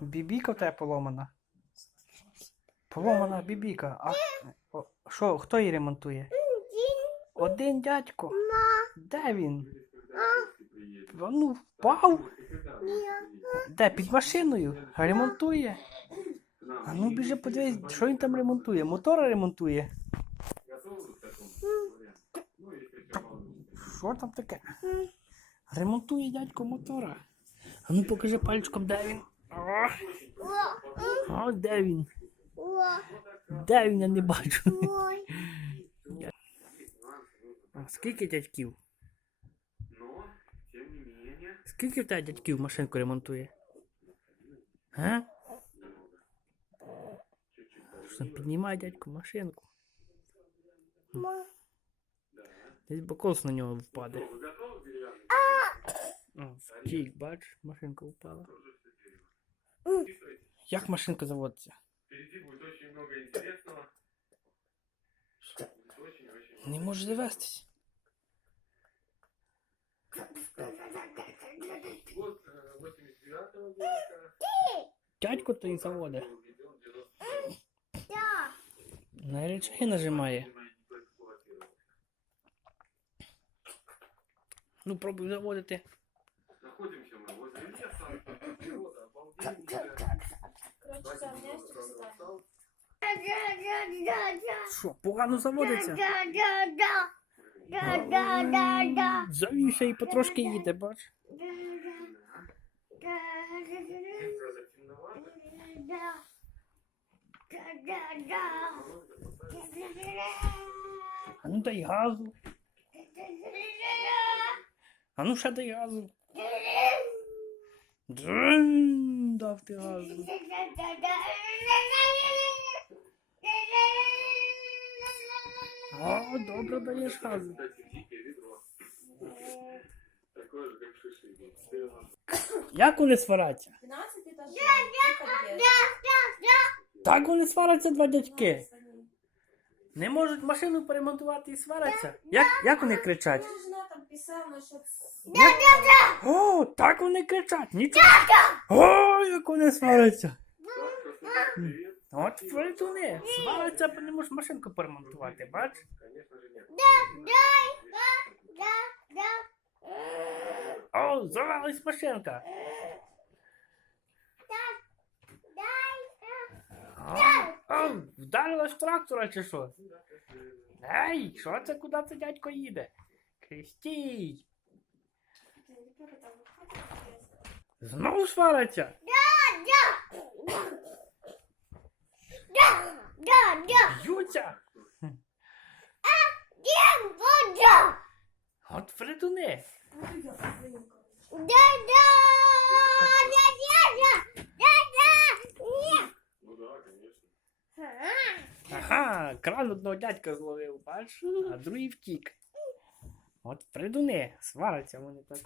Бібіка в тебе поломана. Поломана бібіка. А що, хто її ремонтує? Один дядько. Де він? Ну, впав. Де, під машиною? Ремонтує? А ну біжи подивись, що він там ремонтує? Мотора ремонтує? Що там таке? Ремонтує дядько мотора. А ну покажи пальчиком, де він. О, де він? Де він, я не бачу. Скільки дядьків? Скільки в тебе дядьків машинку ремонтує? А? Що піднімає дядько машинку? Десь бокос на нього впаде. Втік, бач, машинка впала. Як машинка заводиться? Не може завестись. Дядько то і заводить. На речаги нажимає. Ну, пробуй заводити. Що, погано заводиться? Завіше і потрошки їде, бач. А ну дай газу. А ну ще дай газу. Дав ти газу. О, добре даєш газу. Як вони сваряться? Так вони сваряться, два дядьки. Не можуть машину поремонтувати і сваряться. Як вони кричать? О, так вони кричать. Нічого. О, як вони сваряться. От фритуни. Сваряться, бо не можуть машинку поремонтувати, бач? О, завалась машинка. О, вдарилась в трактора чи що? Ей, що це, куди це дядько їде? Крістій. Знову свариться? Б'ються? От фритуни. Ага, кран одного дядька зловив, бач, а другий втік. От фридуни, сваряться вони так.